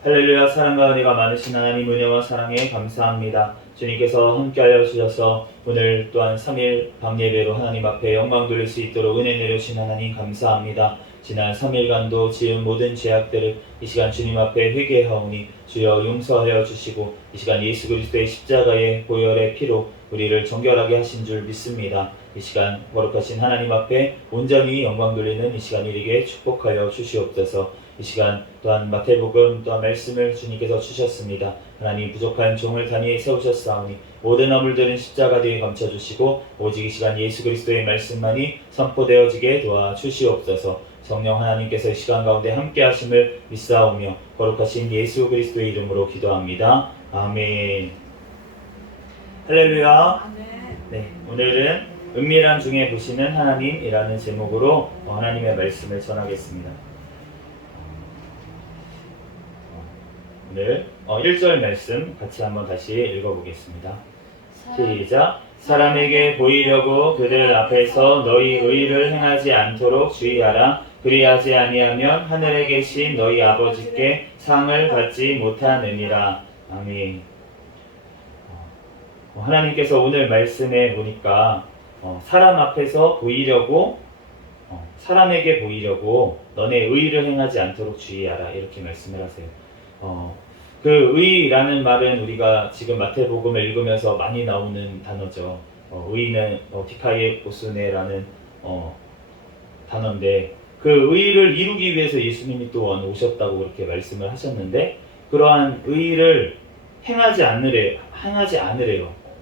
할렐루야. 사랑과 은혜가 많으신 하나님 은혜와 사랑에 감사합니다. 주님께서 함께하여 주셔서 오늘 또한 3일 밤예배로 하나님 앞에 영광 돌릴 수 있도록 은혜 내려주신 하나님 감사합니다. 지난 3일간도 지은 모든 죄악들을 이 시간 주님 앞에 회개하오니 주여 용서하여 주시고 이 시간 예수 그리스도의 십자가의 보혈의 피로 우리를 정결하게 하신 줄 믿습니다. 이 시간 거룩하신 하나님 앞에 온전히 영광 돌리는 이 시간 이르게 축복하여 주시옵소서. 이 시간 또한 마태복음 또한 말씀을 주님께서 주셨습니다. 하나님 부족한 종을 단위에 세우셨사오니 모든 허물들은 십자가 뒤에 감춰주시고 오직 이 시간 예수 그리스도의 말씀만이 선포되어지게 도와주시옵소서. 성령 하나님께서 이 시간 가운데 함께 하심을 믿사오며 거룩하신 예수 그리스도의 이름으로 기도합니다. 아멘. 할렐루야. 네, 오늘은 은밀한 중에 보시는 하나님이라는 제목으로 하나님의 말씀을 전하겠습니다. 오늘 1절 말씀 같이 한번 다시 읽어보겠습니다. 시작. 사람에게 보이려고 그들 앞에서 너희 의를 행하지 않도록 주의하라. 그리하지 아니하면 하늘에 계신 너희 아버지께 상을 받지 못하느니라. 아멘. 하나님께서 오늘 말씀에 보니까 사람 앞에서 보이려고 사람에게 보이려고 너네 의를 행하지 않도록 주의하라 이렇게 말씀을 하세요. 그 의라는 말은 우리가 지금 마태복음을 읽으면서 많이 나오는 단어죠. 의는 디카이에 보스네라는 단어인데 그 의를 이루기 위해서 예수님이 또한 오셨다고 그렇게 말씀을 하셨는데 그러한 의를 행하지 않으래요.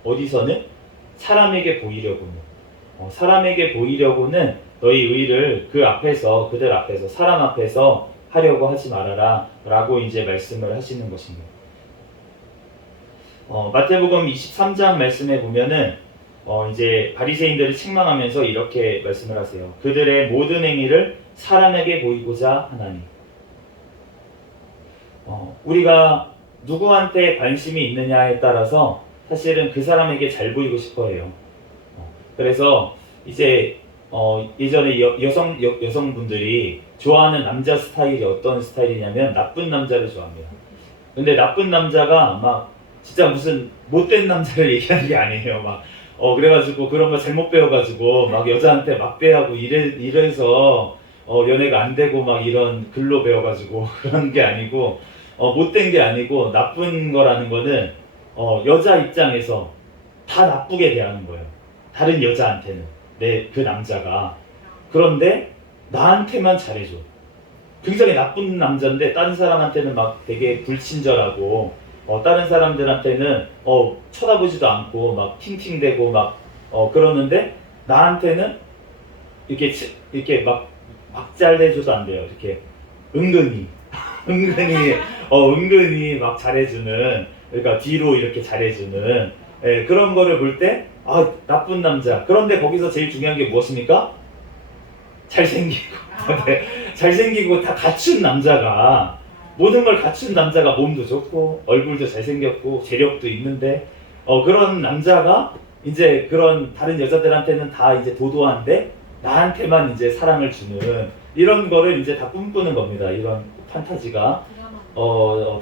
어디서는? 사람에게 보이려고는. 사람에게 보이려고는 너희 의를 그들 앞에서 사람 앞에서 하려고 하지 말아라 라고 이제 말씀을 하시는 것입니다. 마태복음 23장 말씀에 보면은 이제 바리새인들을 책망하면서 이렇게 말씀을 하세요. 그들의 모든 행위를 사람에게 보이고자 하나니. 우리가 누구한테 관심이 있느냐에 따라서 사실은 그 사람에게 잘 보이고 싶어 해요. 그래서 이제 예전에 여성분들이 좋아하는 남자 스타일이 어떤 스타일이냐면 나쁜 남자를 좋아합니다. 근데 나쁜 남자가 막 진짜 무슨 못된 남자를 얘기하는 게 아니에요. 막 그래가지고 그런 거 잘못 배워가지고 막 여자한테 막대하고 이래서 연애가 안 되고 막 이런 글로 배워가지고 그런 게 아니고 못된 게 아니고 나쁜 거라는 거는 여자 입장에서 다 나쁘게 대하는 거예요. 다른 여자한테는 그 남자가. 그런데 나한테만 잘해줘. 굉장히 나쁜 남자인데 다른 사람한테는 막 되게 불친절하고 다른 사람들한테는 쳐다보지도 않고 막 팅팅대고 막 그러는데 나한테는 이렇게 막 잘해줘도 안 돼요. 이렇게 은근히 막 잘해주는, 그러니까 뒤로 이렇게 잘해주는 그런 거를 볼 때 나쁜 남자. 그런데 거기서 제일 중요한 게 무엇입니까? 잘생기고 잘생기고 다 갖춘 남자가, 모든 걸 갖춘 남자가 몸도 좋고 얼굴도 잘생겼고 재력도 있는데 그런 남자가 이제 그런 다른 여자들한테는 다 이제 도도한데 나한테만 이제 사랑을 주는 이런 거를 이제 다 꿈꾸는 겁니다. 이런 판타지가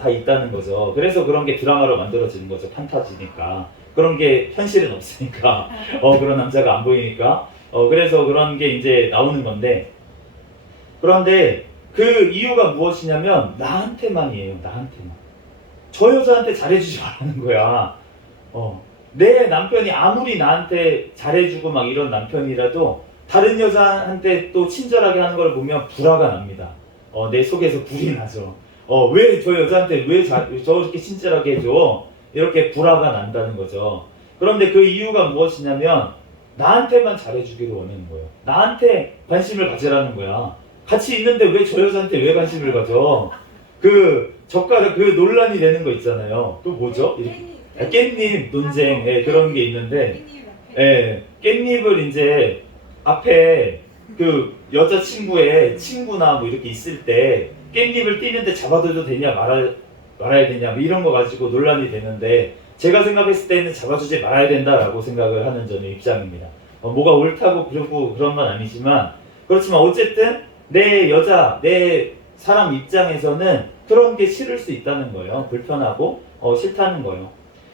다 있다는 거죠. 그래서 그런 게 드라마로 만들어지는 거죠. 판타지니까. 그런 게 현실은 없으니까 그런 남자가 안 보이니까 그래서 그런 게 이제 나오는 건데, 그런데 그 이유가 무엇이냐면 나한테만이에요. 나한테만. 저 여자한테 잘해주지 말라는 거야. 내 남편이 아무리 나한테 잘해주고 막 이런 남편이라도 다른 여자한테 또 친절하게 하는 걸 보면 불화가 납니다. 내 속에서 불이 나죠. 왜 저 여자한테 왜 저렇게 친절하게 해줘? 이렇게 불화가 난다는 거죠. 그런데 그 이유가 무엇이냐면 나한테만 잘해주기를 원하는 거예요. 나한테 관심을 가지라는 거야. 같이 있는데 왜 저 여자한테 왜 관심을 가져? 그 젓가락 그 논란이 되는 거 있잖아요. 또 뭐죠? 깻잎 논쟁 그런 게 있는데 깻잎을 이제 앞에 그 여자친구의 친구나 뭐 이렇게 있을 때 깻잎을 띄는데 잡아줘도 되냐 말아야 되냐 뭐 이런 거 가지고 논란이 되는데, 제가 생각했을 때는 잡아주지 말아야 된다라고 생각을 하는 저는 입장입니다. 뭐가 옳다고 그런 건 아니지만, 그렇지만 어쨌든 내 사람 입장에서는 그런 게 싫을 수 있다는 거예요. 불편하고 싫다는 거예요.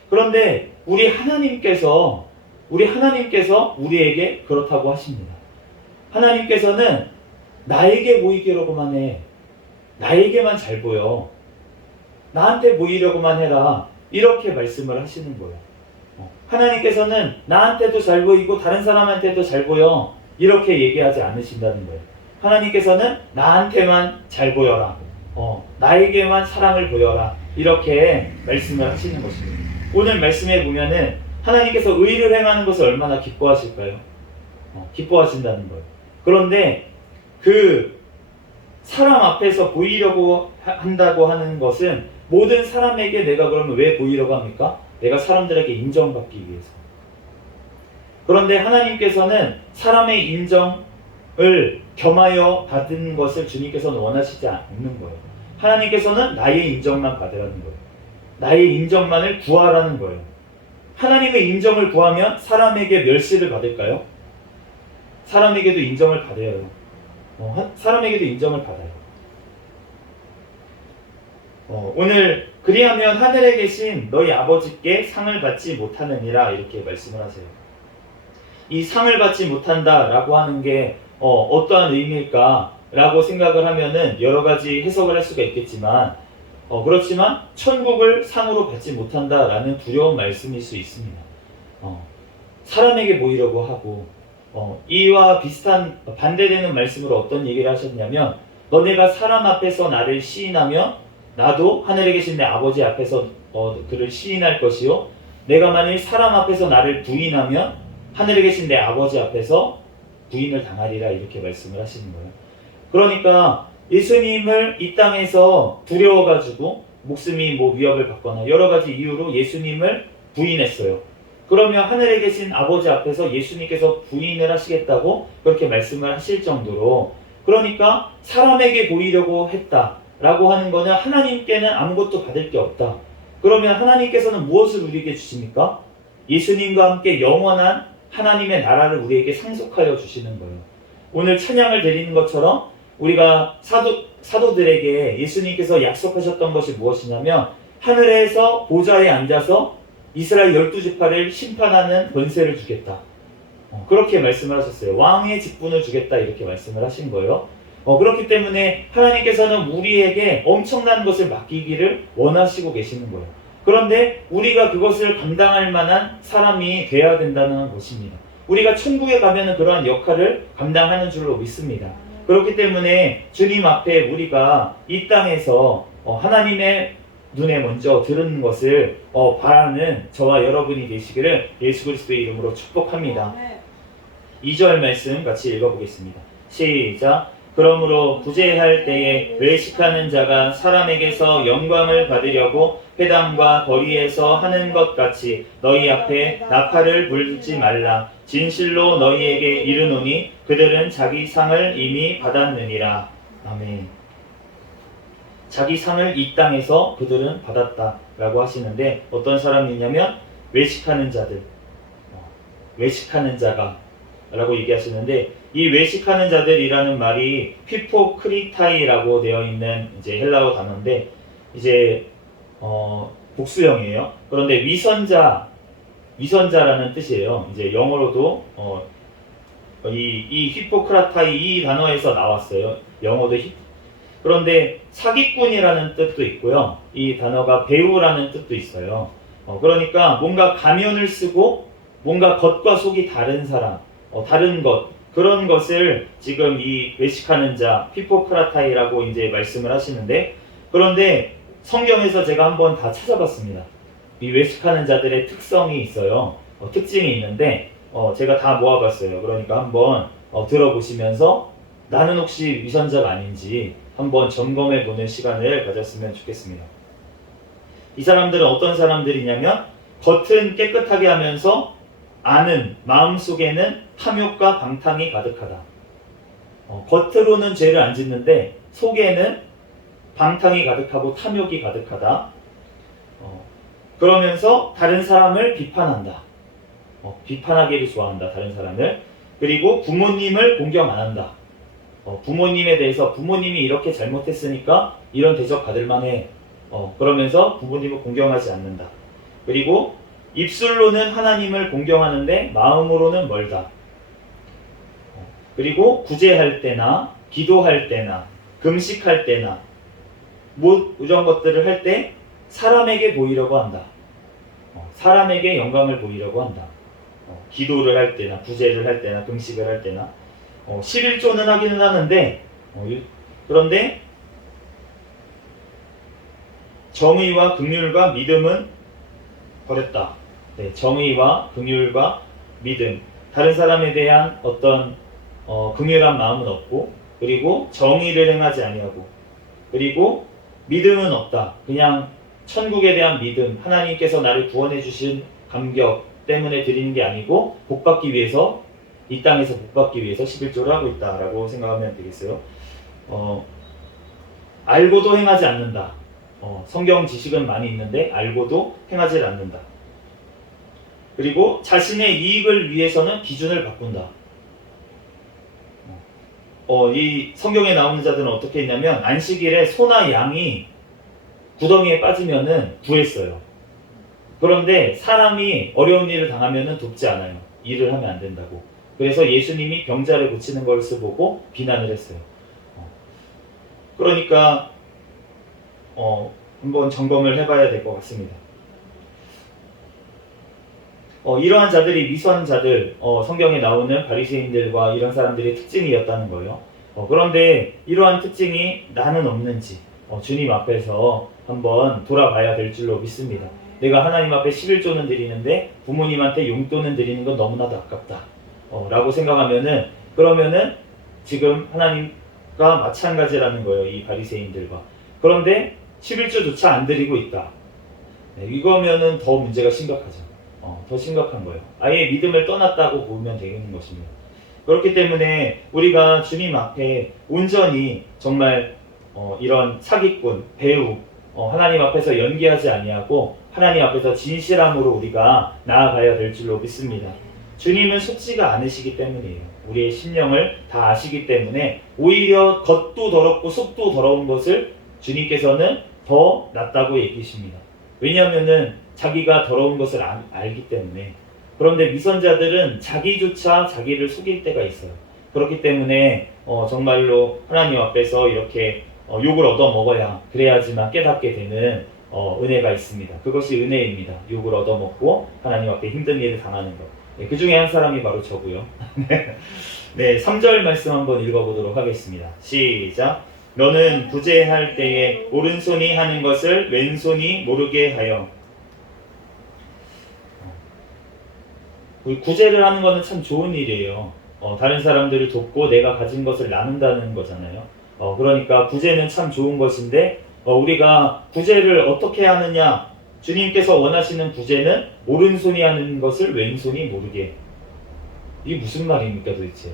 그런데 우리 하나님께서 우리에게 그렇다고 하십니다. 하나님께서는 나에게 보이기로만 해. 나에게만 잘 보여. 나한테 보이려고만 해라. 이렇게 말씀을 하시는 거예요. 하나님께서는 나한테도 잘 보이고 다른 사람한테도 잘 보여. 이렇게 얘기하지 않으신다는 거예요. 하나님께서는 나한테만 잘 보여라. 나에게만 사랑을 보여라. 이렇게 말씀을 하시는 것입니다. 오늘 말씀에 보면은 하나님께서 의를 행하는 것을 얼마나 기뻐하실까요? 기뻐하신다는 거예요. 그런데 그 사람 앞에서 보이려고 한다고 하는 것은 모든 사람에게 내가 그러면 왜 보이려고 합니까? 내가 사람들에게 인정받기 위해서. 그런데 하나님께서는 사람의 인정을 겸하여 받은 것을 주님께서는 원하시지 않는 거예요. 하나님께서는 나의 인정만 받으라는 거예요. 나의 인정만을 구하라는 거예요. 하나님의 인정을 구하면 사람에게 멸시를 받을까요? 사람에게도 인정을 받아요. 사람에게도 인정을 받아요. 오늘 그리하면 하늘에 계신 너희 아버지께 상을 받지 못하느니라 이렇게 말씀을 하세요. 이 상을 받지 못한다라고 하는 게 어떠한 의미일까 라고 생각을 하면은 여러 가지 해석을 할 수가 있겠지만 그렇지만 천국을 상으로 받지 못한다라는 두려운 말씀일 수 있습니다. 사람에게 보이려고 하고 이와 비슷한 반대되는 말씀으로 어떤 얘기를 하셨냐면 너네가 사람 앞에서 나를 시인하면 나도 하늘에 계신 내 아버지 앞에서 그를 시인할 것이요 내가 만일 사람 앞에서 나를 부인하면 하늘에 계신 내 아버지 앞에서 부인을 당하리라 이렇게 말씀을 하시는 거예요. 그러니까 예수님을 이 땅에서 두려워가지고 목숨이 위협을 받거나 여러 가지 이유로 예수님을 부인했어요. 그러면 하늘에 계신 아버지 앞에서 예수님께서 부인을 하시겠다고 그렇게 말씀을 하실 정도로 그러니까 사람에게 보이려고 했다라고 하는 거는 하나님께는 아무것도 받을 게 없다. 그러면 하나님께서는 무엇을 우리에게 주십니까? 예수님과 함께 영원한 하나님의 나라를 우리에게 상속하여 주시는 거예요. 오늘 찬양을 드리는 것처럼 우리가 사도들에게 예수님께서 약속하셨던 것이 무엇이냐면 하늘에서 보좌에 앉아서 이스라엘 12지파를 심판하는 권세를 주겠다. 그렇게 말씀을 하셨어요. 왕의 직분을 주겠다 이렇게 말씀을 하신 거예요. 그렇기 때문에 하나님께서는 우리에게 엄청난 것을 맡기기를 원하시고 계시는 거예요. 그런데 우리가 그것을 감당할 만한 사람이 돼야 된다는 것입니다. 우리가 천국에 가면은 그러한 역할을 감당하는 줄로 믿습니다. 그렇기 때문에 주님 앞에 우리가 이 땅에서 하나님의 눈에 먼저 들은 것을 바라는 저와 여러분이 되시기를 예수 그리스도의 이름으로 축복합니다. 2절 말씀 같이 읽어보겠습니다. 시작. 그러므로 구제할 때에 외식하는 자가 사람에게서 영광을 받으려고 회당과 거리에서 하는 것 같이 너희 앞에 나팔을 불지 말라. 진실로 너희에게 이르노니 그들은 자기 상을 이미 받았느니라. 아멘. 자기 상을 이 땅에서 그들은 받았다라고 하시는데 어떤 사람이 있냐면 외식하는 자들, 외식하는 자가 라고 얘기하시는데 이 외식하는 자들이라는 말이 휘포크리타이라고 되어 있는 이제 헬라어 단어인데 이제 복수형이에요. 그런데 위선자라는 뜻이에요. 이제 영어로도 이 휘포크라타이 이 단어에서 나왔어요. 영어도 그런데 사기꾼이라는 뜻도 있고요. 이 단어가 배우라는 뜻도 있어요. 그러니까 뭔가 가면을 쓰고 뭔가 겉과 속이 다른 사람, 다른 것, 그런 것을 지금 이 외식하는 자, 휘포크라타이라고 이제 말씀을 하시는데 그런데 성경에서 제가 한번 다 찾아봤습니다. 이 외식하는 자들의 특성이 있어요. 특징이 있는데 제가 다 모아봤어요. 그러니까 한번 들어보시면서 나는 혹시 위선자가 아닌지 한번 점검해보는 시간을 가졌으면 좋겠습니다. 이 사람들은 어떤 사람들이냐면 겉은 깨끗하게 하면서 안은 마음속에는 탐욕과 방탕이 가득하다. 겉으로는 죄를 안 짓는데 속에는 방탕이 가득하고 탐욕이 가득하다. 그러면서 다른 사람을 비판한다. 비판하기를 좋아한다. 다른 사람을. 그리고 부모님을 공경 안 한다. 부모님에 대해서 부모님이 이렇게 잘못했으니까 이런 대접 받을 만해. 그러면서 부모님을 공경하지 않는다. 그리고 입술로는 하나님을 공경하는데 마음으로는 멀다. 그리고 구제할 때나 기도할 때나 금식할 때나 뭐 이런 것들을 할 때 사람에게 보이려고 한다. 사람에게 영광을 보이려고 한다. 기도를 할 때나 구제를 할 때나 금식을 할 때나 11조는 하기는 하는데 그런데 정의와 긍휼과 믿음은 버렸다. 네, 정의와 긍휼과 믿음, 다른 사람에 대한 어떤 긍휼한 마음은 없고, 그리고 정의를 행하지 아니하고, 그리고 믿음은 없다. 그냥 천국에 대한 믿음, 하나님께서 나를 구원해 주신 감격 때문에 드리는 게 아니고 복받기 위해서, 이 땅에서 복받기 위해서 11조를 하고 있다라고 생각하면 되겠어요. 알고도 행하지 않는다. 성경 지식은 많이 있는데 알고도 행하지 않는다. 그리고 자신의 이익을 위해서는 기준을 바꾼다. 이 성경에 나오는 자들은 어떻게 했냐면 안식일에 소나 양이 구덩이에 빠지면은 구했어요. 그런데 사람이 어려운 일을 당하면은 돕지 않아요. 일을 하면 안 된다고. 그래서 예수님이 병자를 고치는 것을 보고 비난을 했어요. 그러니까 한번 점검을 해봐야 될 것 같습니다. 이러한 자들이 미수한 자들, 성경에 나오는 바리새인들과 이런 사람들의 특징이었다는 거예요. 그런데 이러한 특징이 나는 없는지 주님 앞에서 한번 돌아봐야 될 줄로 믿습니다. 내가 하나님 앞에 11조는 드리는데 부모님한테 용돈은 드리는 건 너무나도 아깝다 라고 생각하면은, 그러면은 지금 하나님과 마찬가지라는 거예요. 이 바리새인들과. 그런데 11조조차 안 드리고 있다. 이거면은 더 문제가 심각하죠. 더 심각한 거예요. 아예 믿음을 떠났다고 보면 되는 것입니다. 그렇기 때문에 우리가 주님 앞에 온전히 정말 이런 사기꾼, 배우, 하나님 앞에서 연기하지 아니하고 하나님 앞에서 진실함으로 우리가 나아가야 될 줄로 믿습니다. 주님은 속지가 않으시기 때문이에요. 우리의 심령을 다 아시기 때문에 오히려 겉도 더럽고 속도 더러운 것을 주님께서는 더 낫다고 얘기하십니다. 왜냐하면은 자기가 더러운 것을 알기 때문에. 그런데 미선자들은 자기조차 자기를 속일 때가 있어요. 그렇기 때문에 정말로 하나님 앞에서 이렇게 욕을 얻어 먹어야, 그래야지만 깨닫게 되는 은혜가 있습니다. 그것이 은혜입니다. 욕을 얻어 먹고 하나님 앞에 힘든 일을 당하는 것. 그 중에 한 사람이 바로 저고요. 네, 3절 말씀 한번 읽어보도록 하겠습니다. 시작. 너는 구제할 때에 오른손이 하는 것을 왼손이 모르게 하여. 구제를 하는 것은 참 좋은 일이에요. 다른 사람들을 돕고 내가 가진 것을 나눈다는 거잖아요. 그러니까 구제는 참 좋은 것인데 우리가 구제를 어떻게 하느냐, 주님께서 원하시는 구제는 오른손이 하는 것을 왼손이 모르게. 이게 무슨 말입니까 도대체?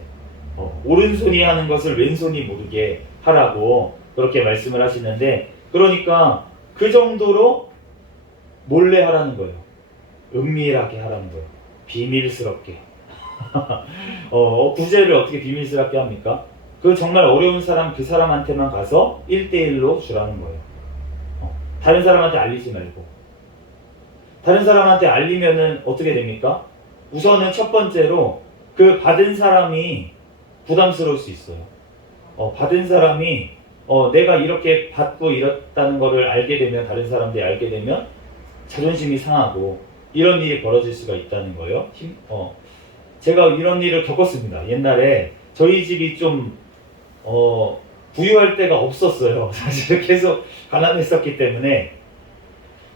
오른손이 하는 것을 왼손이 모르게 하라고 그렇게 말씀을 하시는데, 그러니까 그 정도로 몰래 하라는 거예요. 은밀하게 하라는 거예요. 비밀스럽게. 구제를 어떻게 비밀스럽게 합니까? 그 정말 어려운 사람, 그 사람한테만 가서 1대1로 주라는 거예요. 다른 사람한테 알리지 말고. 다른 사람한테 알리면은 어떻게 됩니까? 우선은 첫 번째로 그 받은 사람이 부담스러울 수 있어요. 받은 사람이 내가 이렇게 받고 이렇다는 거를 알게 되면, 다른 사람들이 알게 되면 자존심이 상하고 이런 일이 벌어질 수가 있다는 거예요. 제가 이런 일을 겪었습니다. 옛날에 저희 집이 좀 부유할 때가 없었어요. 사실 계속 가난했었기 때문에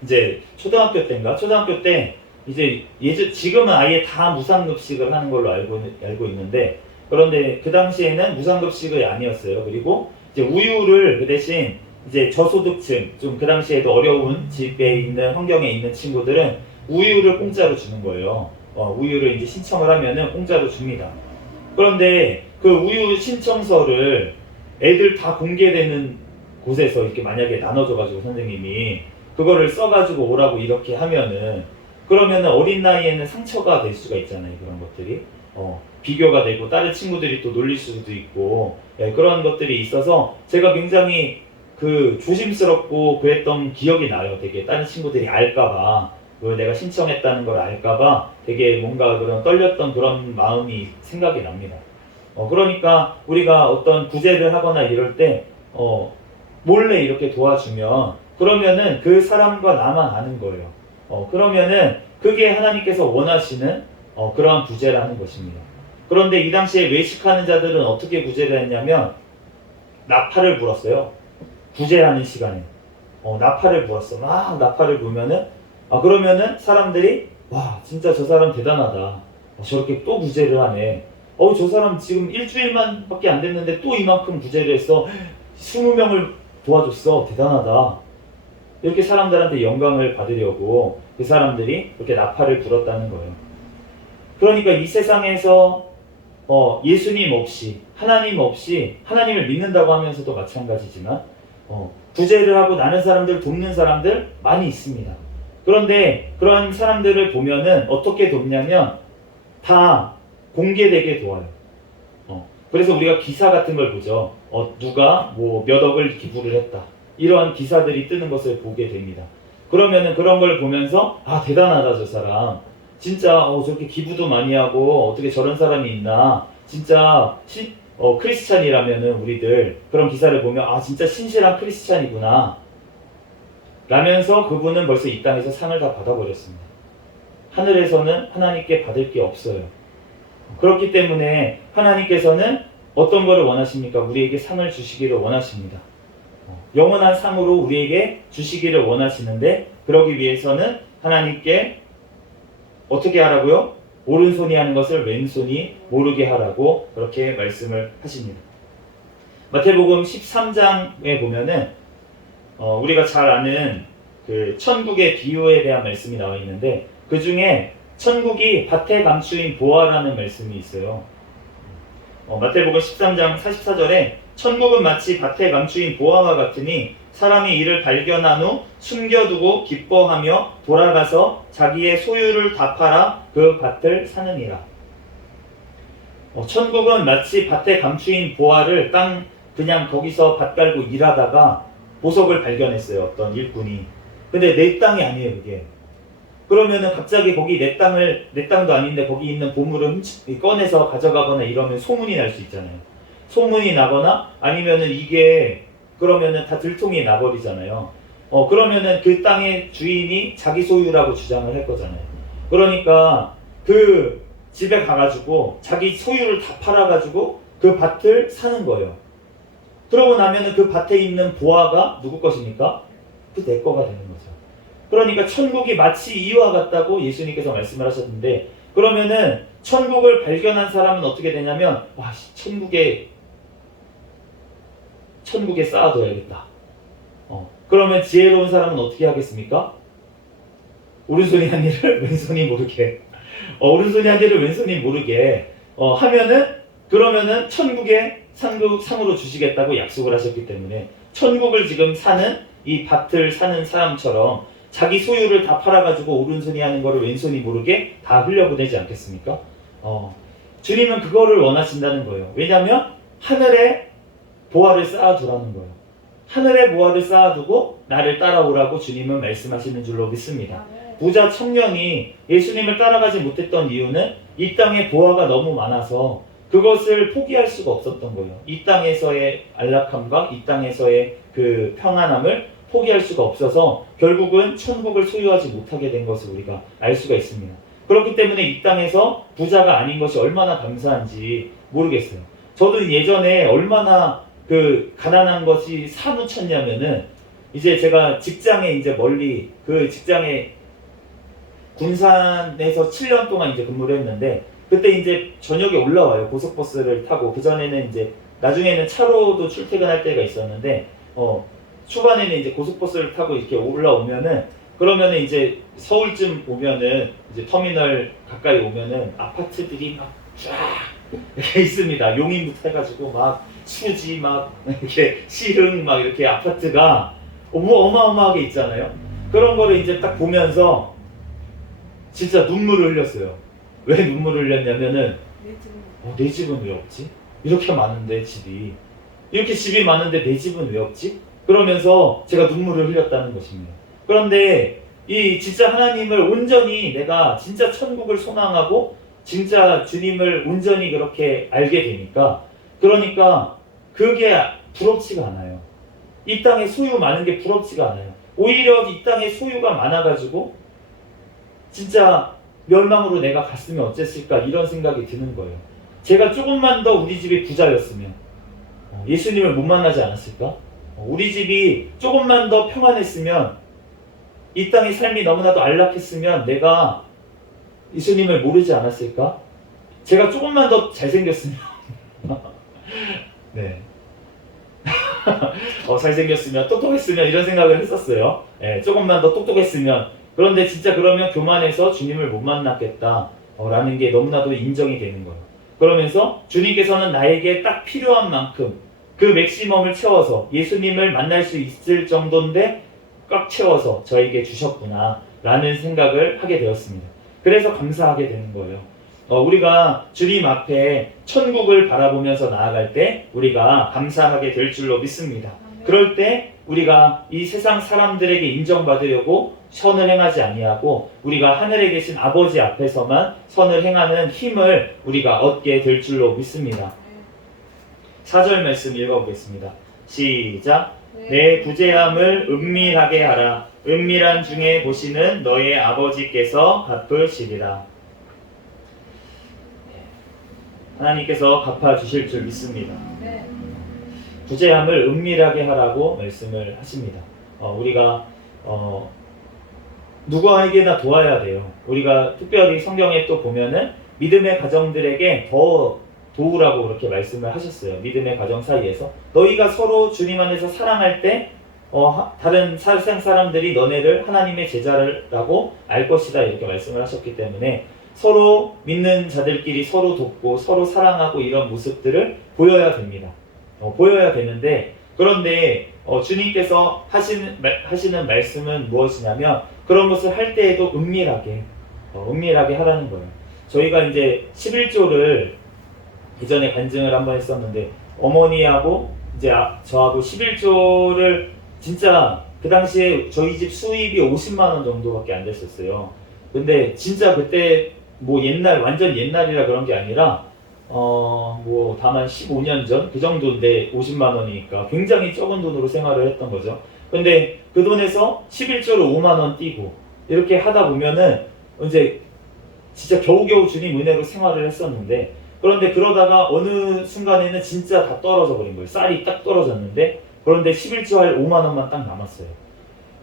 이제 초등학교 때 이제 지금은 아예 다 무상급식을 하는 걸로 알고 있는데, 그런데 그 당시에는 무상급식이 아니었어요. 그리고 이제 우유를 그 대신 이제 저소득층, 좀 그 당시에도 어려운 집에 있는 환경에 있는 친구들은 우유를 공짜로 주는 거예요. 우유를 이제 신청을 하면은 공짜로 줍니다. 그런데 그 우유 신청서를 애들 다 공개되는 곳에서 이렇게 만약에 나눠줘가지고 선생님이 그거를 써가지고 오라고 이렇게 하면은, 그러면은 어린 나이에는 상처가 될 수가 있잖아요. 그런 것들이 비교가 되고 다른 친구들이 또 놀릴 수도 있고, 그런 것들이 있어서 제가 굉장히 그 조심스럽고 그랬던 기억이 나요. 되게 다른 친구들이 알까봐, 내가 신청했다는 걸 알까봐 되게 뭔가 그런 떨렸던 그런 마음이 생각이 납니다. 그러니까 우리가 어떤 구제를 하거나 이럴 때 몰래 이렇게 도와주면 그러면은 그 사람과 나만 아는 거예요. 그러면은 그게 하나님께서 원하시는 그러한 구제라는 것입니다. 그런데 이 당시에 외식하는 자들은 어떻게 구제를 했냐면 나팔을 불었어요. 구제하는 시간에 나팔을 불었어. 막 나팔을 불면은 그러면은 사람들이 와 진짜 저 사람 대단하다. 저렇게 또 구제를 하네. 저 사람 지금 일주일만밖에 안 됐는데 또 이만큼 구제를 했어. 20명을 도와줬어. 대단하다. 이렇게 사람들한테 영광을 받으려고 그 사람들이 이렇게 나팔을 불었다는 거예요. 그러니까 이 세상에서 예수님 없이 하나님 없이 하나님을 믿는다고 하면서도 마찬가지지만 구제를 하고 나는 사람들 돕는 사람들 많이 있습니다. 그런데 그런 사람들을 보면은 어떻게 돕냐면 다 공개되게 도와요. 그래서 우리가 기사 같은 걸 보죠. 누가 뭐 몇 억을 기부를 했다. 이러한 기사들이 뜨는 것을 보게 됩니다. 그러면은 그런 걸 보면서 대단하다 저 사람. 진짜 저렇게 기부도 많이 하고 어떻게 저런 사람이 있나. 진짜 크리스찬이라면은 우리들 그런 기사를 보면 진짜 신실한 크리스찬이구나 라면서 그분은 벌써 이 땅에서 상을 다 받아버렸습니다. 하늘에서는 하나님께 받을 게 없어요. 그렇기 때문에 하나님께서는 어떤 거를 원하십니까? 우리에게 상을 주시기를 원하십니다. 영원한 상으로 우리에게 주시기를 원하시는데 그러기 위해서는 하나님께 어떻게 하라고요? 오른손이 하는 것을 왼손이 모르게 하라고 그렇게 말씀을 하십니다. 마태복음 13장에 보면은 우리가 잘 아는 그 천국의 비유에 대한 말씀이 나와 있는데 그 중에 천국이 밭에 감추인 보화라는 말씀이 있어요. 마태복음 13장 44절에 천국은 마치 밭에 감추인 보화와 같으니 사람이 이를 발견한 후 숨겨두고 기뻐하며 돌아가서 자기의 소유를 다 팔아 그 밭을 사느니라. 천국은 마치 밭에 감추인 보화를 그냥 거기서 밭 갈고 일하다가 보석을 발견했어요. 어떤 일꾼이. 근데 내 땅이 아니에요 그게. 그러면은 갑자기 거기 내 땅도 아닌데 거기 있는 보물을 꺼내서 가져가거나 이러면 소문이 날 수 있잖아요. 소문이 나거나 아니면은 이게 그러면은 다 들통이 나버리잖아요. 그러면은 그 땅의 주인이 자기 소유라고 주장을 할 거잖아요. 그러니까 그 집에 가가지고 자기 소유를 다 팔아가지고 그 밭을 사는 거예요. 그러고 나면은 그 밭에 있는 보화가 누구 것입니까? 그 내 거가 되는 거죠. 그러니까 천국이 마치 이와 같다고 예수님께서 말씀을 하셨는데 그러면은 천국을 발견한 사람은 어떻게 되냐면 천국에 쌓아둬야겠다. 그러면 지혜로운 사람은 어떻게 하겠습니까? 오른손이 한 일을 왼손이 모르게 오른손이 한 일을 왼손이 모르게 하면은 그러면은 천국에 상으로 주시겠다고 약속을 하셨기 때문에 천국을 지금 사는 이 밭을 사는 사람처럼 자기 소유를 다 팔아가지고 오른손이 하는 거를 왼손이 모르게 다 흘려보내지 않겠습니까? 주님은 그거를 원하신다는 거예요. 왜냐하면 하늘에 보화를 쌓아두라는 거예요. 하늘에 보화를 쌓아두고 나를 따라오라고 주님은 말씀하시는 줄로 믿습니다. 부자 청년이 예수님을 따라가지 못했던 이유는 이 땅에 보화가 너무 많아서 그것을 포기할 수가 없었던 거예요. 이 땅에서의 안락함과 이 땅에서의 그 평안함을 포기할 수가 없어서 결국은 천국을 소유하지 못하게 된 것을 우리가 알 수가 있습니다. 그렇기 때문에 이 땅에서 부자가 아닌 것이 얼마나 감사한지 모르겠어요. 저도 예전에 얼마나 그 가난한 것이 사무쳤냐면은 이제 제가 직장에 이제 멀리 그 직장에 군산에서 7년 동안 이제 근무를 했는데 그때 이제 저녁에 올라와요. 고속버스를 타고. 그전에는 이제 나중에는 차로도 출퇴근할 때가 있었는데 초반에는 이제 고속버스를 타고 이렇게 올라오면은 그러면은 이제 서울쯤 오면은 이제 터미널 가까이 오면은 아파트들이 막 쫙 이렇게 있습니다. 용인부터 해가지고 막 수지 막 이렇게 시흥 막 이렇게 아파트가 어마어마하게 있잖아요. 그런 거를 이제 딱 보면서 진짜 눈물을 흘렸어요. 왜 눈물을 흘렸냐면은 내 집은 왜 없지? 이렇게 많은데 집이 이렇게 집이 많은데 내 집은 왜 없지? 그러면서 제가 눈물을 흘렸다는 것입니다. 그런데 이 진짜 하나님을 온전히 내가 진짜 천국을 소망하고 진짜 주님을 온전히 그렇게 알게 되니까, 그러니까 그게 부럽지가 않아요. 이 땅에 소유 많은 게 부럽지가 않아요. 오히려 이 땅에 소유가 많아가지고 진짜 멸망으로 내가 갔으면 어땠을까 이런 생각이 드는 거예요. 제가 조금만 더 우리 집이 부자였으면 예수님을 못 만나지 않았을까? 우리 집이 조금만 더 평안했으면, 이 땅의 삶이 너무나도 안락했으면 내가 예수님을 모르지 않았을까? 제가 조금만 더 잘생겼으면 네. 잘생겼으면, 똑똑했으면 이런 생각을 했었어요. 조금만 더 똑똑했으면. 그런데 진짜 그러면 교만해서 주님을 못 만났겠다 라는 게 너무나도 인정이 되는 거예요. 그러면서 주님께서는 나에게 딱 필요한 만큼 그 맥시멈을 채워서 예수님을 만날 수 있을 정도인데 꽉 채워서 저에게 주셨구나 라는 생각을 하게 되었습니다. 그래서 감사하게 되는 거예요. 우리가 주님 앞에 천국을 바라보면서 나아갈 때 우리가 감사하게 될 줄로 믿습니다. 그럴 때 우리가 이 세상 사람들에게 인정받으려고 선을 행하지 아니하고 우리가 하늘에 계신 아버지 앞에서만 선을 행하는 힘을 우리가 얻게 될 줄로 믿습니다. 4절 말씀 읽어보겠습니다. 시작. 내 부재함을 은밀하게 하라. 은밀한 중에 보시는 너의 아버지께서 갚으시리라. 하나님께서 갚아주실 줄 믿습니다. 부재함을 은밀하게 하라고 말씀을 하십니다. 우리가 누구에게나 도와야 돼요. 우리가 특별히 성경에 또 보면은 믿음의 가정들에게 더 도우라고 그렇게 말씀을 하셨어요. 믿음의 가정 사이에서 너희가 서로 주님 안에서 사랑할 때 다른 세상 사람들이 너네를 하나님의 제자라고 알 것이다 이렇게 말씀을 하셨기 때문에 서로 믿는 자들끼리 서로 돕고 서로 사랑하고 이런 모습들을 보여야 됩니다. 보여야 되는데, 그런데 주님께서 하시는 말씀은 무엇이냐면 그런 것을 할 때에도 은밀하게 하라는 거예요. 저희가 이제 11조를 이전에 간증을 한번 했었는데, 어머니하고 이제 저하고 11조를 진짜 그 당시에 저희 집 수입이 50만 원 정도밖에 안 됐었어요. 근데 진짜 그때 뭐 완전 옛날이라 그런 게 아니라 뭐 다만 15년 전 그 정도인데 50만 원이니까 굉장히 적은 돈으로 생활을 했던 거죠. 근데 그 돈에서 11조를 5만 원 띄고 이렇게 하다 보면은 이제 진짜 겨우겨우 주님 은혜로 생활을 했었는데, 그런데 그러다가 어느 순간에는 진짜 다 떨어져 버린 거예요. 쌀이 딱 떨어졌는데, 그런데 11조 할 5만 원만 딱 남았어요.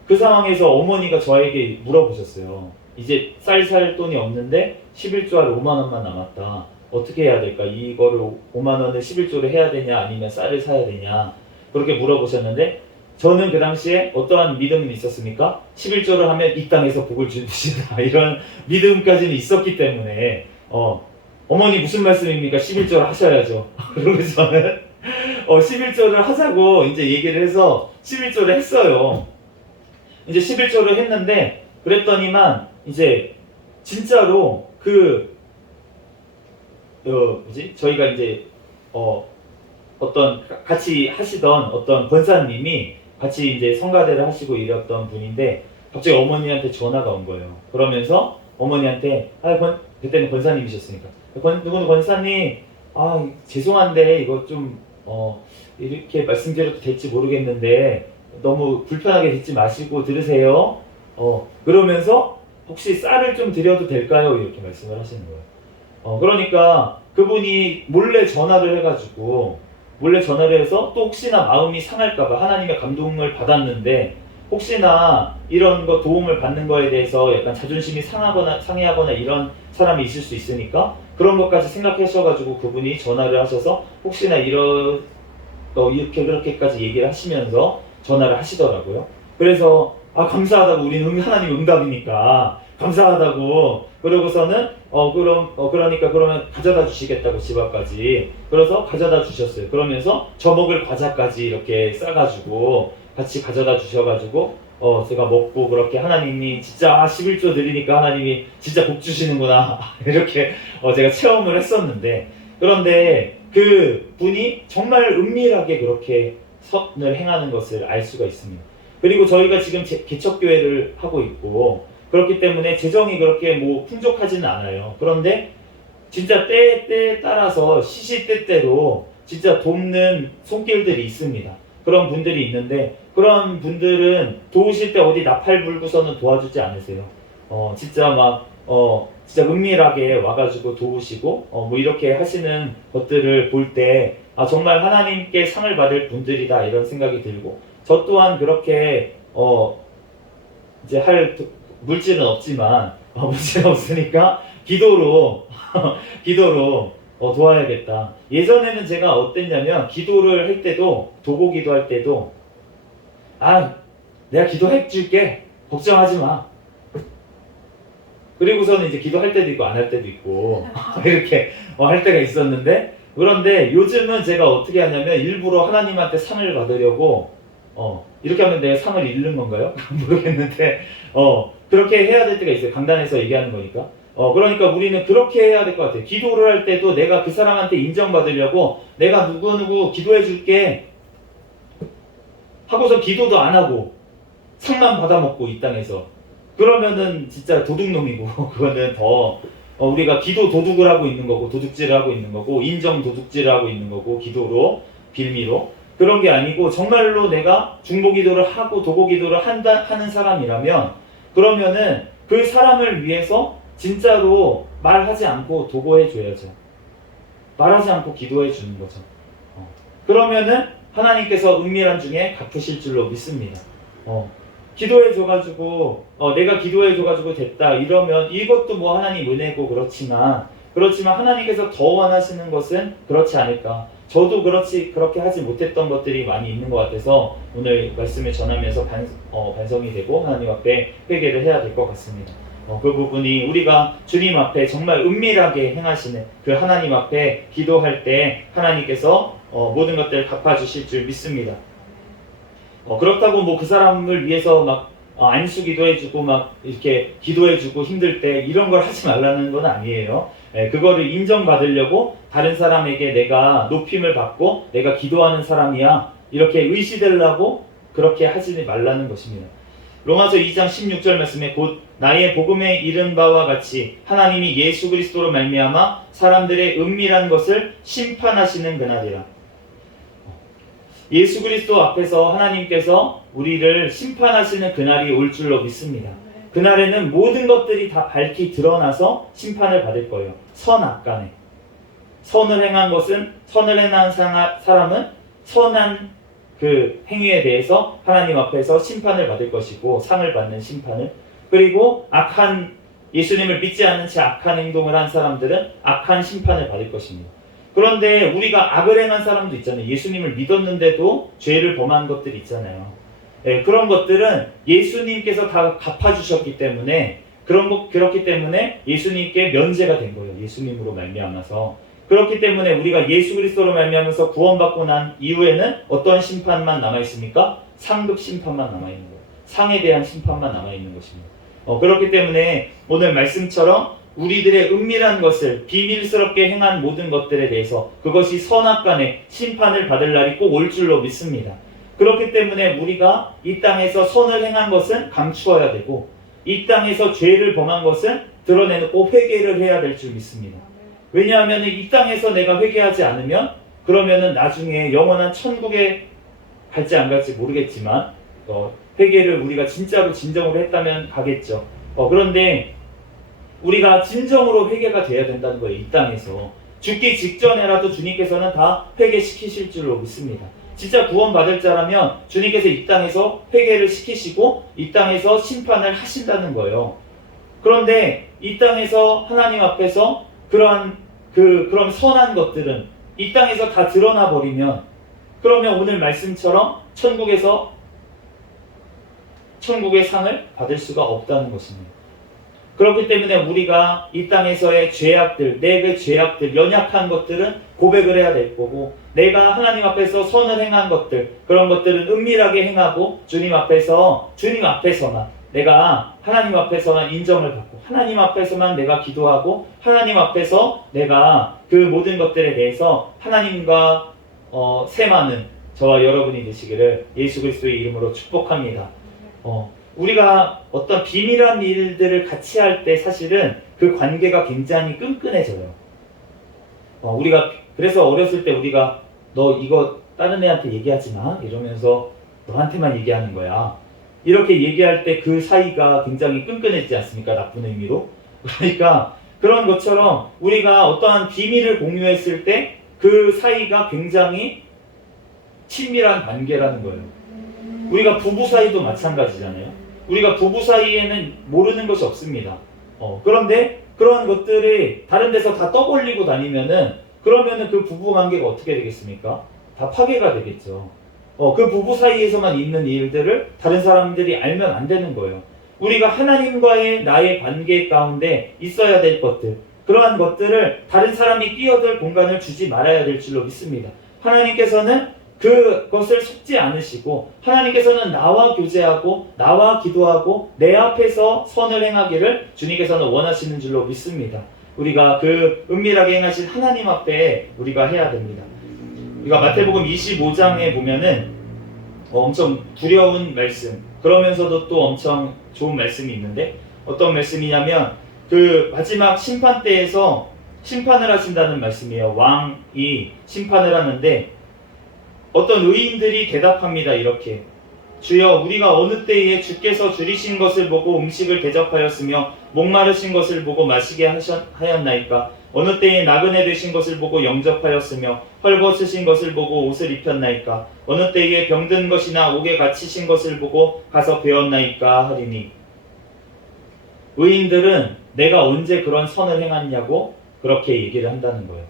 그 상황에서 어머니가 저에게 물어보셨어요. 이제 쌀 살 돈이 없는데 11조 할 5만 원만 남았다. 어떻게 해야 될까? 이거를 5만 원을 11조를 해야 되냐 아니면 쌀을 사야 되냐 그렇게 물어보셨는데, 저는 그 당시에 어떠한 믿음이 있었습니까? 11조를 하면 이 땅에서 복을 주신다 이런 믿음까지는 있었기 때문에 어머니 무슨 말씀입니까? 11조를 하셔야죠. 그리고 저는 11조를 하자고 이제 얘기를 해서 11조를 했어요. 이제 11조를 했는데, 그랬더니만 이제 진짜로 저희가 이제 어떤 같이 하시던 어떤 권사님이 같이 이제 성가대를 하시고 이랬던 분인데, 갑자기 어머니한테 전화가 온 거예요. 그러면서 어머니한테 그때는 권사님이셨으니까 누구 권사님 죄송한데 이거 좀 이렇게 말씀드려도 될지 모르겠는데 너무 불편하게 듣지 마시고 들으세요. 그러면서 혹시 쌀을 좀 드려도 될까요? 이렇게 말씀을 하시는 거예요. 그러니까 그분이 몰래 전화를 해서 또 혹시나 마음이 상할까봐, 하나님의 감동을 받았는데 혹시나 이런 거 도움을 받는 거에 대해서 약간 자존심이 상해하거나 이런 사람이 있을 수 있으니까 그런 것까지 생각하셔가지고 그분이 전화를 하셔서 혹시나 그렇게까지 얘기를 하시면서 전화를 하시더라고요. 그래서 감사하다고, 우리는 하나님 응답이니까 감사하다고, 그러고서는 그러면 가져다 주시겠다고 집 앞까지. 그래서 가져다 주셨어요. 그러면서 저 먹을 과자까지 이렇게 싸가지고 같이 가져다 주셔가지고 제가 먹고, 그렇게 하나님이 진짜 11조 드리니까 하나님이 진짜 복 주시는구나 이렇게 제가 체험을 했었는데, 그런데 그 분이 정말 은밀하게 그렇게 선을 행하는 것을 알 수가 있습니다. 그리고 저희가 지금 개척교회를 하고 있고 그렇기 때문에 재정이 그렇게 뭐 풍족하지는 않아요. 그런데 진짜 때에 따라서 시시때때로 진짜 돕는 손길들이 있습니다. 그런 분들이 있는데 그런 분들은 도우실 때 어디 나팔 불고서는 도와주지 않으세요. 진짜 막 진짜 은밀하게 와가지고 도우시고 뭐 이렇게 하시는 것들을 볼 때 정말 하나님께 상을 받을 분들이다 이런 생각이 들고 저 또한 그렇게 이제 할 물질은 없지만 물질은 없으니까 기도로 기도로 도와야겠다. 예전에는 제가 어땠냐면 기도를 할 때도 도고 기도할 때도 내가 기도해 줄게 걱정하지 마. 그리고서는 이제 기도할 때도 있고 안 할 때도 있고 이렇게 할 때가 있었는데 그런데 요즘은 제가 어떻게 하냐면 일부러 하나님한테 상을 받으려고 이렇게 하면 내가 상을 잃는 건가요? 모르겠는데 그렇게 해야 될 때가 있어요. 강단에서 얘기하는 거니까. 그러니까 우리는 그렇게 해야 될 것 같아요. 기도를 할 때도 내가 그 사람한테 인정받으려고 내가 누구누구 기도해 줄게 하고서 기도도 안 하고 상만 받아먹고 이 땅에서 그러면은 진짜 도둑놈이고 그거는 더 우리가 기도 도둑을 하고 있는 거고 도둑질을 하고 있는 거고 인정 도둑질을 하고 있는 거고 기도로 빌미로 그런 게 아니고 정말로 내가 중보 기도를 하고 도고 기도를 하는 사람이라면 그러면은 그 사람을 위해서 진짜로 말하지 않고 도고해 줘야죠. 말하지 않고 기도해 주는 거죠. 그러면은 하나님께서 은밀한 중에 갚으실 줄로 믿습니다. 기도해 줘가지고 내가 기도해 줘가지고 됐다 이러면 이것도 뭐 하나님 은혜고 그렇지만 하나님께서 더 원하시는 것은 그렇지 않을까. 저도 그렇게 하지 못했던 것들이 많이 있는 것 같아서 오늘 말씀을 전하면서 반성이 되고 하나님 앞에 회개를 해야 될 것 같습니다. 그 부분이 우리가 주님 앞에 정말 은밀하게 행하시는 그 하나님 앞에 기도할 때 하나님께서 모든 것들을 갚아주실 줄 믿습니다. 그렇다고 뭐 그 사람을 위해서 막 안수 기도해주고 막 이렇게 기도해주고 힘들 때 이런 걸 하지 말라는 건 아니에요. 그거를 인정받으려고 다른 사람에게 내가 높임을 받고 내가 기도하는 사람이야 이렇게 의시되려고 그렇게 하지 말라는 것입니다. 로마서 2장 16절 말씀에 곧 나의 복음에 이른 바와 같이 하나님이 예수 그리스도로 말미암아 사람들의 은밀한 것을 심판하시는 그날이라. 예수 그리스도 앞에서 하나님께서 우리를 심판하시는 그날이 올 줄로 믿습니다. 그날에는 모든 것들이 다 밝히 드러나서 심판을 받을 거예요. 선악간에. 선을 행한 사람은 선한 그 행위에 대해서 하나님 앞에서 심판을 받을 것이고 상을 받는 심판을 그리고 예수님을 믿지 않는 채 악한 행동을 한 사람들은 악한 심판을 받을 것입니다. 그런데 우리가 악을 행한 사람도 있잖아요. 예수님을 믿었는데도 죄를 범한 것들이 있잖아요. 그런 것들은 예수님께서 다 갚아주셨기 때문에 그렇기 때문에 예수님께 면제가 된 거예요. 예수님으로 말미암아서. 그렇기 때문에 우리가 예수 그리스도로 말미암아서 구원받고 난 이후에는 어떤 심판만 남아있습니까? 상급 심판만 남아있는 거예요. 상에 대한 심판만 남아있는 것입니다. 그렇기 때문에 오늘 말씀처럼 우리들의 은밀한 것을 비밀스럽게 행한 모든 것들에 대해서 그것이 선악간에 심판을 받을 날이 꼭 올 줄로 믿습니다. 그렇기 때문에 우리가 이 땅에서 선을 행한 것은 감추어야 되고 이 땅에서 죄를 범한 것은 드러내놓고 회개를 해야 될 줄 믿습니다. 왜냐하면 이 땅에서 내가 회개하지 않으면 그러면은 나중에 영원한 천국에 갈지 안 갈지 모르겠지만 회개를 우리가 진짜로 진정으로 했다면 가겠죠. 그런데 우리가 진정으로 회개가 돼야 된다는 거예요. 이 땅에서. 죽기 직전에라도 주님께서는 다 회개시키실 줄로 믿습니다. 진짜 구원받을 자라면 주님께서 이 땅에서 회개를 시키시고 이 땅에서 심판을 하신다는 거예요. 그런데 이 땅에서 하나님 앞에서 그런 선한 것들은 이 땅에서 다 드러나 버리면 그러면 오늘 말씀처럼 천국의 상을 받을 수가 없다는 것입니다. 그렇기 때문에 우리가 이 땅에서의 죄악들, 내 죄악들, 연약한 것들은 고백을 해야 될 거고 내가 하나님 앞에서 선을 행한 것들, 그런 것들은 은밀하게 행하고 주님 앞에서만 내가 하나님 앞에서만 인정을 받고 하나님 앞에서만 내가 기도하고 하나님 앞에서 내가 그 모든 것들에 대해서 하나님과 세마는 저와 여러분이 되시기를 예수 그리스도의 이름으로 축복합니다. 우리가 어떤 비밀한 일들을 같이 할 때 사실은 그 관계가 굉장히 끈끈해져요. 우리가 그래서 어렸을 때 우리가 너 이거 다른 애한테 얘기하지 마 이러면서 너한테만 얘기하는 거야. 이렇게 얘기할 때 그 사이가 굉장히 끈끈해지지 않습니까? 나쁜 의미로. 그러니까 그런 것처럼 우리가 어떠한 비밀을 공유했을 때 그 사이가 굉장히 친밀한 관계라는 거예요. 우리가 부부 사이도 마찬가지잖아요. 우리가 부부 사이에는 모르는 것이 없습니다. 그런데 그런 것들이 다른 데서 다 떠벌리고 다니면은 그러면은 그 부부 관계가 어떻게 되겠습니까? 다 파괴가 되겠죠. 그 부부 사이에서만 있는 일들을 다른 사람들이 알면 안 되는 거예요. 우리가 하나님과의 나의 관계 가운데 있어야 될 것들, 그러한 것들을 다른 사람이 끼어들 공간을 주지 말아야 될 줄로 믿습니다. 하나님께서는 그것을 속지 않으시고 하나님께서는 나와 교제하고 나와 기도하고 내 앞에서 선을 행하기를 주님께서는 원하시는 줄로 믿습니다. 우리가 그 은밀하게 행하신 하나님 앞에 우리가 해야 됩니다. 우리가 마태복음 25장에 보면은 엄청 두려운 말씀, 그러면서도 또 엄청 좋은 말씀이 있는데 어떤 말씀이냐면 그 마지막 심판 때에서 심판을 하신다는 말씀이에요. 왕이 심판을 하는데 어떤 의인들이 대답합니다. 이렇게 주여 우리가 어느 때에 주께서 줄이신 것을 보고 음식을 대접하였으며 목마르신 것을 보고 마시게 하였나이까? 어느 때에 나그네 되신 것을 보고 영접하였으며 헐벗으신 것을 보고 옷을 입혔나이까? 어느 때에 병든 것이나 옥에 갇히신 것을 보고 가서 배웠나이까? 하리니 의인들은 내가 언제 그런 선을 행했냐고 그렇게 얘기를 한다는 거예요.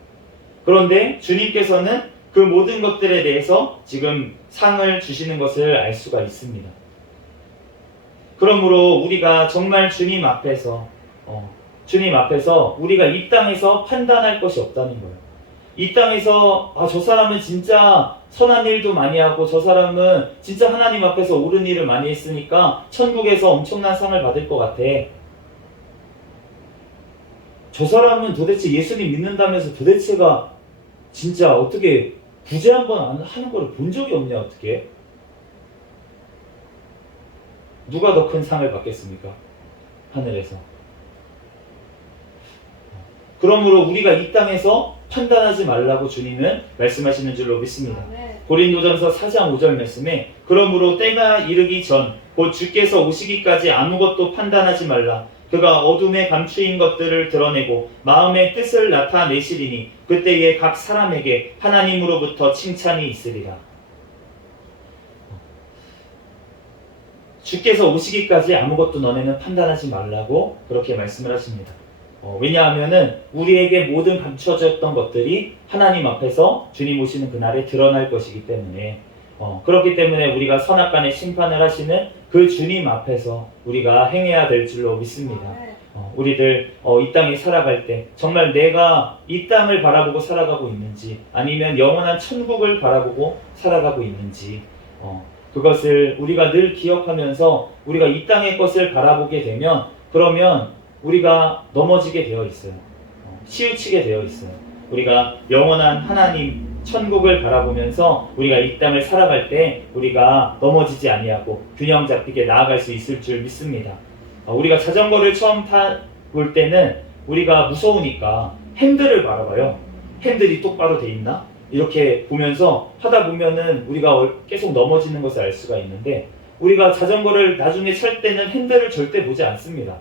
그런데 주님께서는 그 모든 것들에 대해서 지금 상을 주시는 것을 알 수가 있습니다. 그러므로 우리가 정말 주님 앞에서 우리가 이 땅에서 판단할 것이 없다는 거예요. 이 땅에서 저 사람은 진짜 선한 일도 많이 하고 저 사람은 진짜 하나님 앞에서 옳은 일을 많이 했으니까 천국에서 엄청난 상을 받을 것 같아. 저 사람은 도대체 예수님 믿는다면서 도대체가 진짜 어떻게 구제 한번 하는 걸 본 적이 없냐 어떻게? 누가 더 큰 상을 받겠습니까? 하늘에서. 그러므로 우리가 이 땅에서 판단하지 말라고 주님은 말씀하시는 줄로 믿습니다. 고린도전서 4장 5절 말씀에 그러므로 때가 이르기 전 곧 주께서 오시기까지 아무것도 판단하지 말라. 그가 어둠에 감추인 것들을 드러내고 마음의 뜻을 나타내시리니 그때에 각 사람에게 하나님으로부터 칭찬이 있으리라. 주께서 오시기까지 아무것도 너네는 판단하지 말라고 그렇게 말씀을 하십니다. 왜냐하면은 우리에게 모든 감춰졌던 것들이 하나님 앞에서 주님 오시는 그날에 드러날 것이기 때문에 그렇기 때문에 우리가 선악간의 심판을 하시는 그 주님 앞에서 우리가 행해야 될 줄로 믿습니다. 우리들 이 땅에 살아갈 때 정말 내가 이 땅을 바라보고 살아가고 있는지 아니면 영원한 천국을 바라보고 살아가고 있는지 그것을 우리가 늘 기억하면서 우리가 이 땅의 것을 바라보게 되면 그러면 우리가 넘어지게 되어 있어요. 치우치게 되어 있어요. 우리가 영원한 하나님 천국을 바라보면서 우리가 이 땅을 살아갈 때 우리가 넘어지지 아니하고 균형 잡히게 나아갈 수 있을 줄 믿습니다. 우리가 자전거를 처음 타볼 때는 우리가 무서우니까 핸들을 바라봐요. 핸들이 똑바로 돼 있나? 이렇게 보면서 하다 보면은 우리가 계속 넘어지는 것을 알 수가 있는데 우리가 자전거를 나중에 찰 때는 핸들을 절대 보지 않습니다.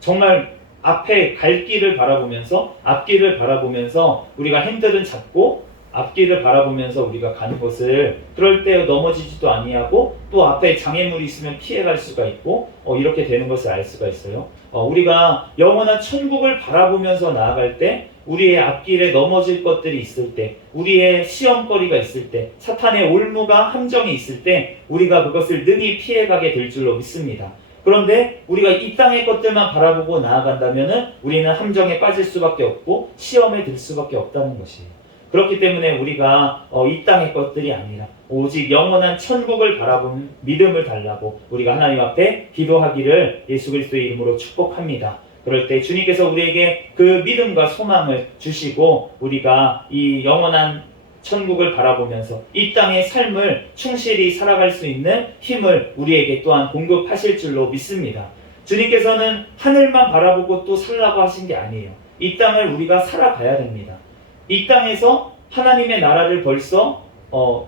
정말 앞에 갈 길을 바라보면서 앞길을 바라보면서 우리가 핸들은 잡고 앞길을 바라보면서 우리가 가는 것을 그럴 때 넘어지지도 아니하고 또 앞에 장애물이 있으면 피해갈 수가 있고 이렇게 되는 것을 알 수가 있어요. 우리가 영원한 천국을 바라보면서 나아갈 때 우리의 앞길에 넘어질 것들이 있을 때 우리의 시험거리가 있을 때 사탄의 올무가 함정이 있을 때 우리가 그것을 능히 피해가게 될 줄로 믿습니다. 그런데 우리가 이 땅의 것들만 바라보고 나아간다면 우리는 함정에 빠질 수밖에 없고 시험에 들 수밖에 없다는 것이에요. 그렇기 때문에 우리가 이 땅의 것들이 아니라 오직 영원한 천국을 바라보는 믿음을 달라고 우리가 하나님 앞에 기도하기를 예수 그리스도의 이름으로 축복합니다. 그럴 때 주님께서 우리에게 그 믿음과 소망을 주시고 우리가 이 영원한 천국을 바라보면서 이 땅의 삶을 충실히 살아갈 수 있는 힘을 우리에게 또한 공급하실 줄로 믿습니다. 주님께서는 하늘만 바라보고 또 살라고 하신 게 아니에요. 이 땅을 우리가 살아가야 됩니다. 이 땅에서 하나님의 나라를 벌써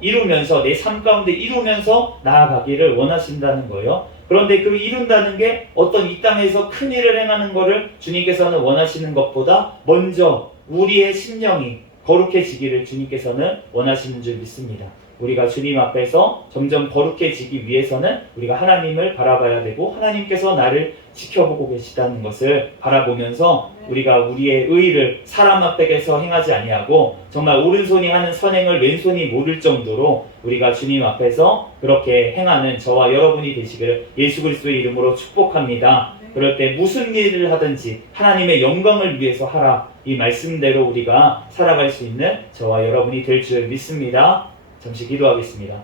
이루면서 내 삶 가운데 이루면서 나아가기를 원하신다는 거예요. 그런데 그 이룬다는 게 어떤 이 땅에서 큰 일을 행하는 것을 주님께서는 원하시는 것보다 먼저 우리의 심령이 거룩해지기를 주님께서는 원하시는 줄 믿습니다. 우리가 주님 앞에서 점점 거룩해지기 위해서는 우리가 하나님을 바라봐야 되고 하나님께서 나를 지켜보고 계시다는 것을 바라보면서 우리가 우리의 의의를 사람 앞에서 행하지 아니하고 정말 오른손이 하는 선행을 왼손이 모를 정도로 우리가 주님 앞에서 그렇게 행하는 저와 여러분이 되시기를 예수 그리스도의 이름으로 축복합니다. 그럴 때 무슨 일을 하든지 하나님의 영광을 위해서 하라. 이 말씀대로 우리가 살아갈 수 있는 저와 여러분이 될 줄 믿습니다. 잠시 기도하겠습니다.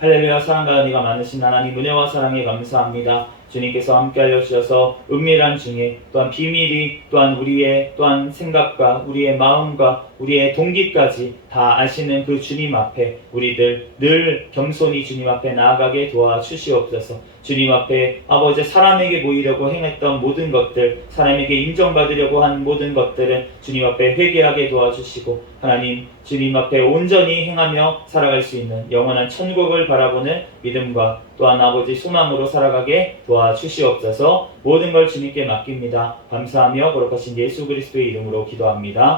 할렐루야. 사랑과 은혜가 많으신 하나님, 은혜와 사랑에 감사합니다. 주님께서 함께하여 주셔서 은밀한 중에 또한 비밀이 또한 우리의 또한 생각과 우리의 마음과 우리의 동기까지 다 아시는 그 주님 앞에 우리들 늘 겸손히 주님 앞에 나아가게 도와주시옵소서. 주님 앞에 아버지 사람에게 보이려고 행했던 모든 것들, 사람에게 인정받으려고 한 모든 것들은 주님 앞에 회개하게 도와주시고 하나님 주님 앞에 온전히 행하며 살아갈 수 있는 영원한 천국을 바라보는 믿음과 또한 아버지 소망으로 살아가게 도와주시옵소서. 모든 걸 주님께 맡깁니다. 감사하며 거룩하신 예수 그리스도의 이름으로 기도합니다.